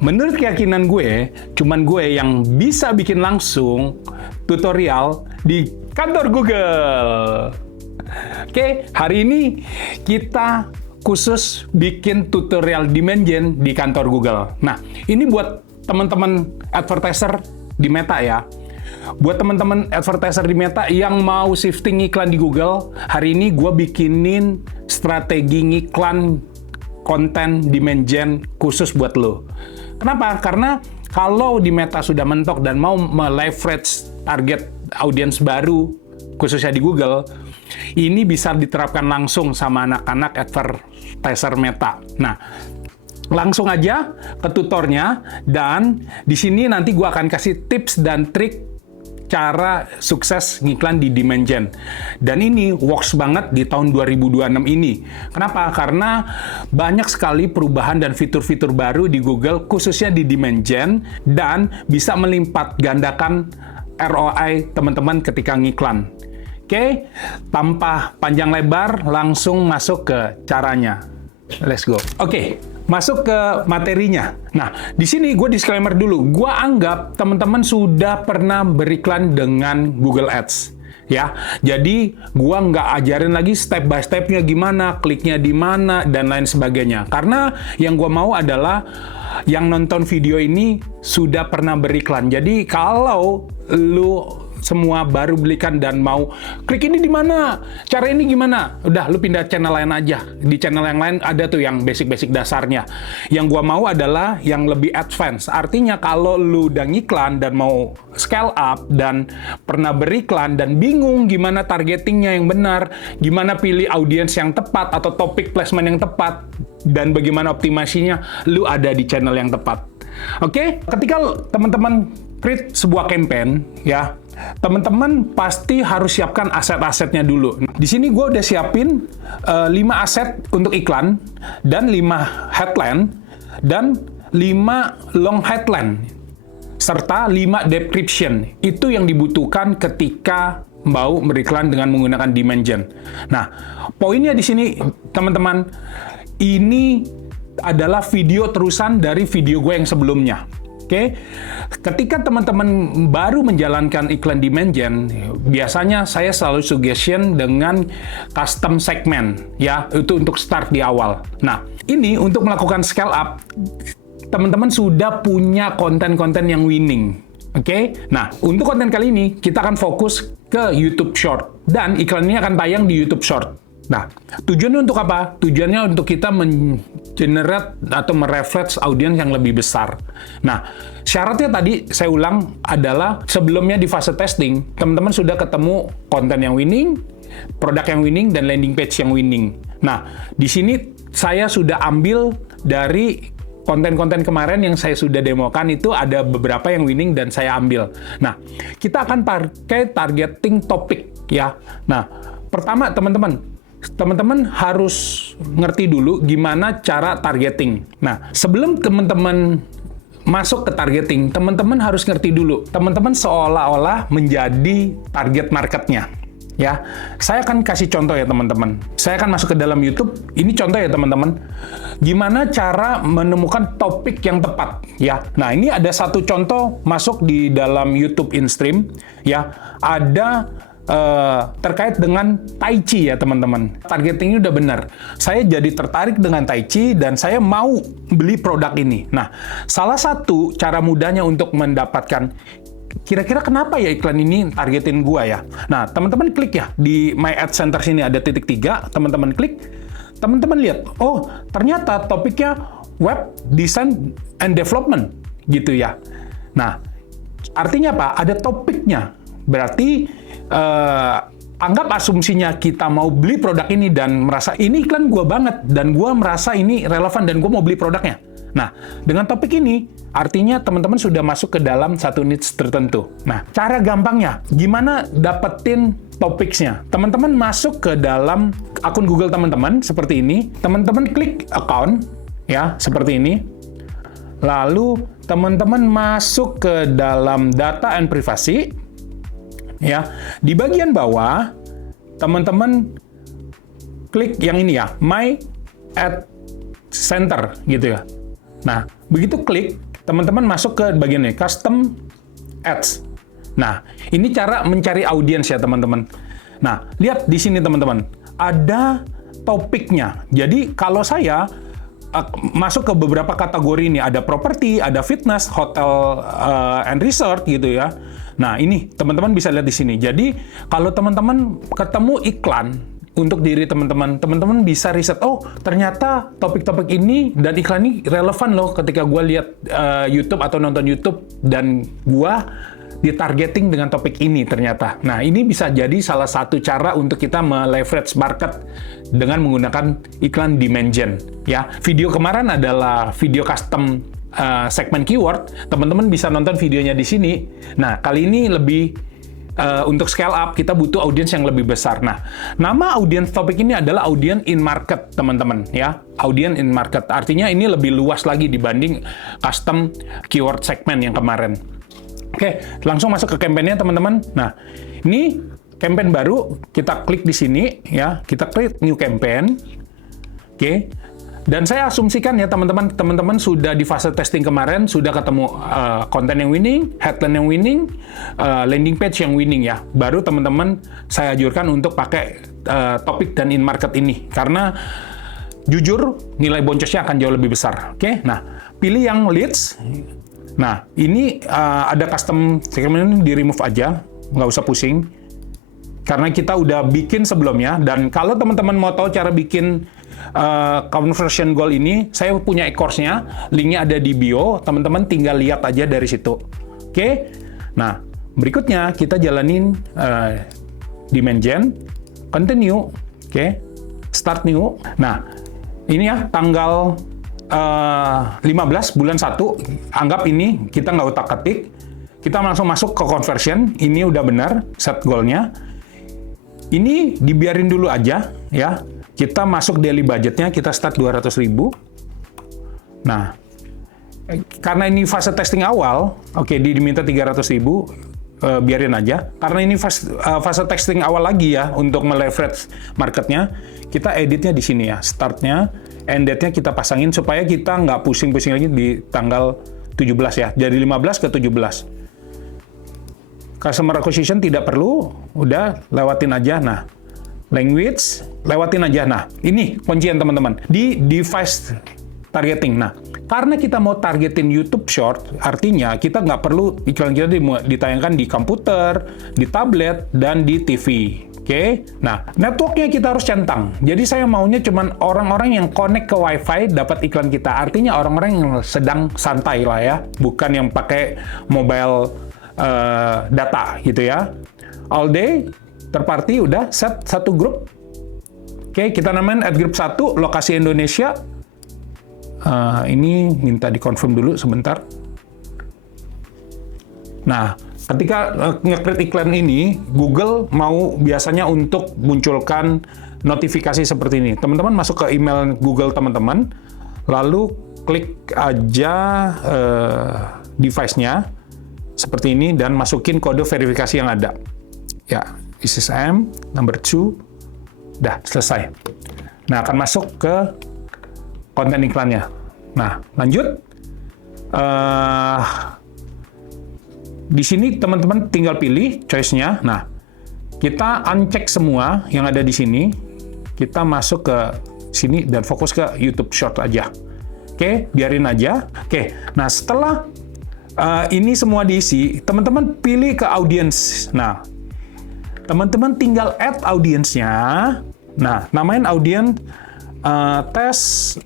menurut keyakinan gue, cuman gue yang bisa bikin langsung tutorial di kantor Google. Oke, hari ini kita khusus bikin tutorial demand gen di kantor Google. Nah, ini buat teman-teman advertiser di Meta ya. Buat teman-teman advertiser di Meta yang mau shifting iklan di Google, hari ini gue bikinin strategi ngiklan konten demand gen khusus buat lo. Kenapa? Karena kalau di Meta sudah mentok dan mau leverage target audiens baru, khususnya di Google, ini bisa diterapkan langsung sama anak-anak advertiser Meta. Nah, langsung aja ke tutornya, dan di sini nanti gue akan kasih tips dan trik cara sukses ngiklan di demand gen. Dan ini works banget di tahun 2026 ini. Kenapa? Karena banyak sekali perubahan dan fitur-fitur baru di Google, khususnya di demand gen, dan bisa melipat gandakan ROI teman-teman ketika ngiklan. Oke, tanpa panjang lebar, langsung masuk ke caranya. Let's go. Oke, masuk ke materinya. Nah, di sini gue disclaimer dulu. Gue anggap teman-teman sudah pernah beriklan dengan Google Ads. Ya, jadi gue nggak ajarin lagi step by stepnya gimana, kliknya di mana, dan lain sebagainya. Karena yang gue mau adalah yang nonton video ini sudah pernah beriklan. Jadi kalau lu semua baru belikan dan mau klik ini di mana, cara ini gimana, udah lu pindah channel lain aja. Di channel yang lain ada tuh yang basic-basic dasarnya. Yang gua mau adalah yang lebih advance. Artinya kalau lu udah ngiklan dan mau scale up dan pernah beriklan dan bingung gimana targetingnya yang benar, gimana pilih audiens yang tepat atau topik placement yang tepat, dan bagaimana optimasinya, lu ada di channel yang tepat. Oke, ketika teman-teman create sebuah campaign, ya, teman-teman pasti harus siapkan aset-asetnya dulu. Di sini gue udah siapin 5 aset untuk iklan, dan 5 headline, dan 5 long headline, serta 5 description. Itu yang dibutuhkan ketika mau beriklan dengan menggunakan demand gen. Nah, poinnya di sini, teman-teman, ini adalah video terusan dari video gue yang sebelumnya. Oke, ketika teman-teman baru menjalankan iklan demand gen, biasanya saya selalu suggestion dengan custom segment, ya, itu untuk start di awal. Nah, ini untuk melakukan scale up, teman-teman sudah punya konten-konten yang winning. Oke, nah, untuk konten kali ini kita akan fokus ke YouTube Short, dan iklan ini akan tayang di YouTube Short. Nah, tujuannya untuk apa? Tujuannya untuk kita generate atau merefresh audiens yang lebih besar. Nah, syaratnya tadi saya ulang adalah sebelumnya di fase testing, teman-teman sudah ketemu konten yang winning, produk yang winning, dan landing page yang winning. Nah, di sini saya sudah ambil dari konten-konten kemarin yang saya sudah demokan, itu ada beberapa yang winning dan saya ambil. Nah, kita akan pakai targeting topik, ya. Nah, pertama teman-teman harus ngerti dulu gimana cara targeting. Nah, sebelum teman-teman masuk ke targeting, teman-teman harus ngerti dulu. Teman-teman seolah-olah menjadi target marketnya. Ya, saya akan kasih contoh ya teman-teman. Saya akan masuk ke dalam YouTube. Ini contoh ya teman-teman. Gimana cara menemukan topik yang tepat? Ya, nah ini ada satu contoh masuk di dalam YouTube InStream. Ya, ada terkait dengan Tai Chi ya teman-teman. Targetingnya udah benar. Saya jadi tertarik dengan Tai Chi dan saya mau beli produk ini. Nah, salah satu cara mudahnya untuk mendapatkan kira-kira kenapa ya iklan ini targetin gua ya. Nah, teman-teman klik ya di My Ad Center sini ada titik 3, teman-teman klik. Teman-teman lihat, oh ternyata topiknya web design and development gitu ya. Nah, artinya apa? Ada topiknya. Berarti anggap asumsinya kita mau beli produk ini dan merasa ini iklan gue banget dan gue merasa ini relevan dan gue mau beli produknya. Nah, dengan topik ini artinya teman-teman sudah masuk ke dalam satu niche tertentu. Nah, cara gampangnya gimana dapetin topicsnya? Teman-teman masuk ke dalam akun Google teman-teman seperti ini. Teman-teman klik account ya seperti ini. Lalu teman-teman masuk ke dalam data and privacy. Ya, di bagian bawah teman-teman klik yang ini ya, My Ad Center gitu ya. Nah, begitu klik, teman-teman masuk ke bagian ini, Custom Ads. Nah, ini cara mencari audiens ya teman-teman. Nah, lihat di sini teman-teman, ada topiknya. Jadi kalau saya masuk ke beberapa kategori ini, ada properti, ada fitness, hotel and resort gitu ya. Nah, ini teman-teman bisa lihat di sini. Jadi kalau teman-teman ketemu iklan untuk diri teman-teman, teman-teman bisa riset, oh ternyata topik-topik ini dan iklan ini relevan loh ketika gue lihat YouTube atau nonton YouTube dan gue ditargeting dengan topik ini ternyata. Nah, ini bisa jadi salah satu cara untuk kita meleverage market dengan menggunakan iklan demand gen. Ya, video kemarin adalah video custom segmen keyword. Teman-teman bisa nonton videonya di sini. Nah, kali ini lebih untuk scale up, kita butuh audiens yang lebih besar. Nah, nama audiens topik ini adalah audiens in market, teman-teman. Ya, audiens in market. Artinya ini lebih luas lagi dibanding custom keyword segmen yang kemarin. Oke, langsung masuk ke campaign-nya, teman-teman. Nah, ini campaign baru. Kita klik di sini, ya. Kita klik new campaign. Oke. Dan saya asumsikan ya teman-teman sudah di fase testing kemarin, sudah ketemu konten yang winning, headline yang winning, landing page yang winning ya. Baru teman-teman saya anjurkan untuk pakai topik dan in market ini. Karena jujur nilai boncosnya akan jauh lebih besar. Oke, nah pilih yang leads. Nah ini ada custom segment di remove aja, nggak usah pusing. Karena kita udah bikin sebelumnya, dan kalau teman-teman mau tahu cara bikin conversion goal ini, saya punya e-course-nya, linknya ada di bio, teman-teman tinggal lihat aja dari situ. Oke, nah berikutnya kita jalanin demand gen, continue, oke, start new. Nah ini ya tanggal 15 bulan 1, anggap ini kita nggak utak-atik, kita langsung masuk ke conversion, ini udah benar set goal-nya. Ini dibiarin dulu aja ya. Kita masuk daily budgetnya, kita start 200.000. Nah, karena ini fase testing awal, oke, diminta 300.000, biarin aja. Karena ini fase testing awal lagi ya, untuk meleverage marketnya, kita editnya di sini ya, startnya, end date-nya kita pasangin supaya kita nggak pusing-pusing lagi di tanggal 17 ya, dari 15 ke 17. Customer acquisition tidak perlu, udah lewatin aja. Nah, language, lewatin aja. Nah, ini kuncian teman-teman. Di device targeting. Nah, karena kita mau targetin YouTube Short, artinya kita nggak perlu iklan kita ditayangkan di komputer, di tablet, dan di TV. Oke? Nah, networknya kita harus centang. Jadi saya maunya cuman orang-orang yang connect ke WiFi dapat iklan kita. Artinya orang-orang yang sedang santai lah ya, bukan yang pakai mobile data gitu ya. All day, third party udah set satu grup. Oke, kita namain ad group 1, lokasi Indonesia. Ini minta dikonfirm dulu sebentar. Nah, ketika nge-create iklan ini, Google mau biasanya untuk munculkan notifikasi seperti ini. Teman-teman masuk ke email Google teman-teman, lalu klik aja device-nya seperti ini dan masukin kode verifikasi yang ada. Ya, this is number 2. Dah, selesai. Nah, akan masuk ke konten iklannya. Nah, lanjut. Di sini teman-teman tinggal pilih choice-nya. Nah, kita uncheck semua yang ada di sini. Kita masuk ke sini dan fokus ke YouTube Short aja. Oke, biarin aja. Oke, nah setelah ini semua diisi, teman-teman pilih ke audience. Nah, teman-teman tinggal add audiensnya. Nah, namain audience test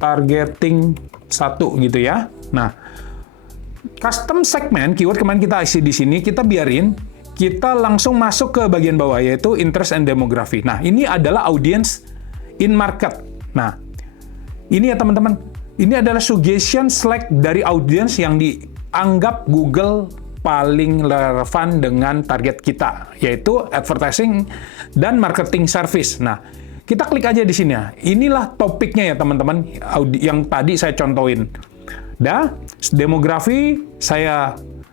targeting 1 gitu ya. Nah, custom segment keyword kemarin kita isi di sini, kita biarin. Kita langsung masuk ke bagian bawah yaitu interest and demography. Nah, ini adalah audience in market. Nah, ini ya teman-teman, ini adalah suggestion select dari audience yang dianggap Google paling relevan dengan target kita, yaitu advertising dan marketing service. Nah, kita klik aja di sini ya. Inilah topiknya ya teman-teman, yang tadi saya contohin. Demografi saya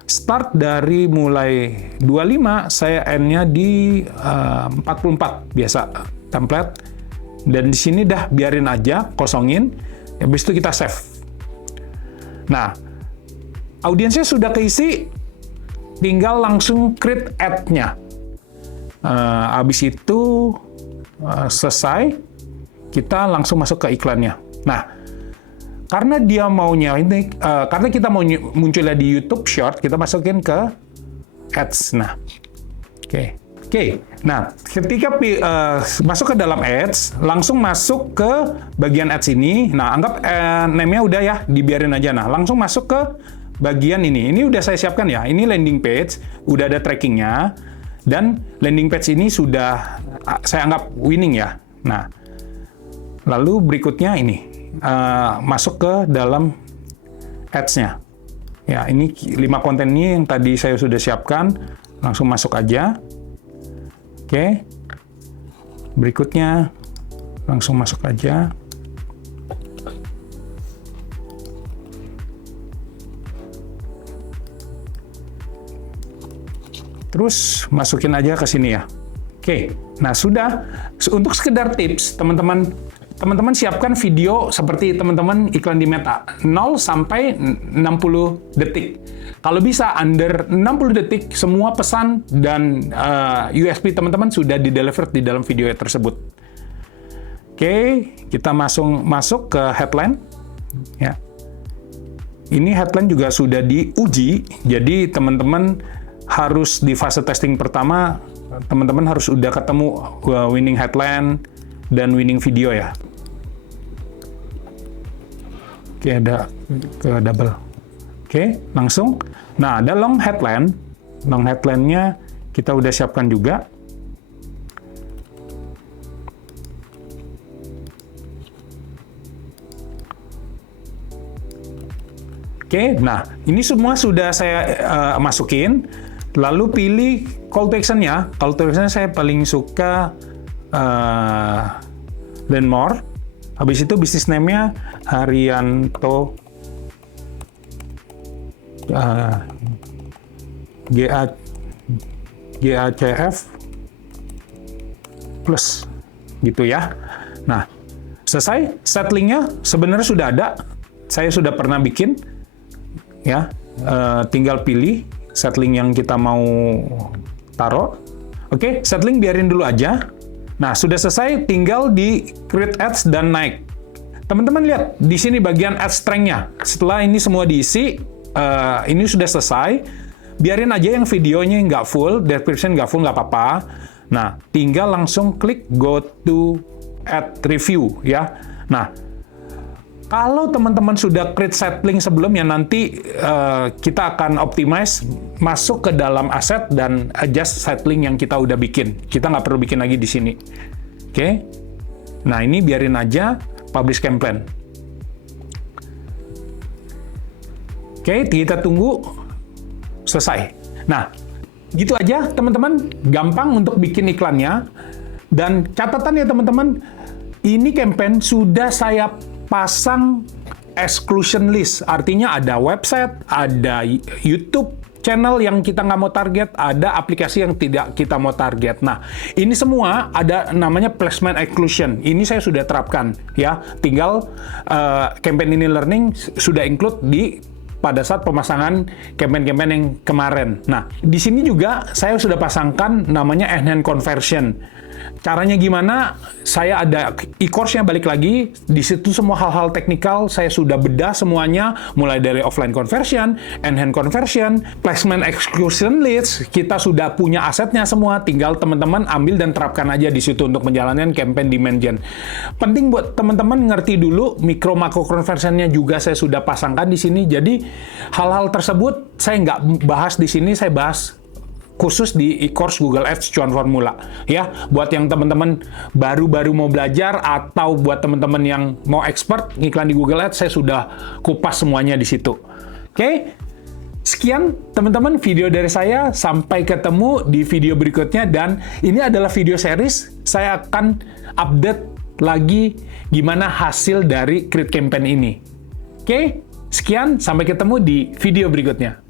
start dari mulai 25, saya end-nya di 44 biasa. Template, Dan di sini dah biarin aja, kosongin. Habis itu kita save. Nah, audiensnya sudah keisi, tinggal langsung create ad-nya. Habis itu selesai, kita langsung masuk ke iklannya. Nah, karena dia maunya ini, karena kita mau munculnya di YouTube Short, kita masukin ke Ads. Nah, oke. Nah, ketika masuk ke dalam Ads, langsung masuk ke bagian Ads ini. Nah, anggap name-nya udah ya, dibiarin aja. Nah, langsung masuk ke bagian ini. Ini udah saya siapkan ya. Ini landing page, udah ada trackingnya. Dan landing page ini sudah saya anggap winning ya. Nah, lalu berikutnya ini. Masuk ke dalam ads-nya. Ya, ini 5 konten ini yang tadi saya sudah siapkan. Langsung masuk aja. Oke. Berikutnya langsung masuk aja. Terus masukin aja ke sini ya. Oke. Nah, sudah. Untuk sekedar tips, teman-teman siapkan video seperti teman-teman iklan di Meta 0 sampai 60 detik. Kalau bisa under 60 detik semua pesan dan USP teman-teman sudah di-deliver di dalam video tersebut. Oke, kita masuk ke headline ya. Ini headline juga sudah diuji, jadi teman-teman harus di fase testing pertama teman-teman harus udah ketemu winning headline dan winning video ya. Oke, ada ke double. Oke, langsung. Nah, ada long headline. Long headline-nya kita udah siapkan juga. Oke, nah ini semua sudah saya masukin. Lalu pilih call to action-nya. Call to action-nya saya paling suka learn more. Habis itu bisnis name-nya Haryanto GACF plus gitu ya. Nah, selesai. Set link-nya sebenarnya sudah ada. Saya sudah pernah bikin ya. Tinggal pilih set link yang kita mau taruh. Oke, set link biarin dulu aja. Nah, sudah selesai, tinggal di create ads dan naik. Teman-teman lihat, di sini bagian ads strength-nya. Setelah ini semua diisi, ini sudah selesai. Biarin aja yang videonya nggak full, description nggak full, nggak apa-apa. Nah, tinggal langsung klik go to ad review, ya. Nah, kalau teman-teman sudah create set link sebelumnya, nanti kita akan optimize masuk ke dalam aset dan adjust set link yang kita udah bikin. Kita nggak perlu bikin lagi di sini. Oke. Nah, ini biarin aja publish campaign. Oke, kita tunggu selesai. Nah, gitu aja teman-teman. Gampang untuk bikin iklannya. Dan catatan ya teman-teman, ini campaign sudah saya pasang exclusion list, artinya ada website, ada YouTube channel yang kita nggak mau target, ada aplikasi yang tidak kita mau target. Nah, ini semua ada namanya placement exclusion. Ini saya sudah terapkan, ya. Tinggal campaign ini learning sudah include pada saat pemasangan campaign-campaign yang kemarin. Nah, di sini juga saya sudah pasangkan namanya enhance conversion. Caranya gimana? Saya ada e-course-nya balik lagi. Di situ semua hal-hal teknikal saya sudah bedah semuanya, mulai dari offline conversion, enhance conversion, placement exclusion list. Kita sudah punya asetnya semua, tinggal teman-teman ambil dan terapkan aja di situ untuk menjalankan campaign demand gen. Penting buat teman-teman ngerti dulu mikro makro conversion-nya juga saya sudah pasangkan di sini. Jadi hal-hal tersebut saya nggak bahas di sini, saya bahas khusus di e-course Google Ads Cuan Formula ya. Buat yang teman-teman baru-baru mau belajar atau buat teman-teman yang mau expert ngiklan di Google Ads, saya sudah kupas semuanya di situ. Oke. Sekian teman-teman video dari saya, sampai ketemu di video berikutnya, dan ini adalah video series. Saya akan update lagi gimana hasil dari create campaign ini. Oke. Sekian, sampai ketemu di video berikutnya.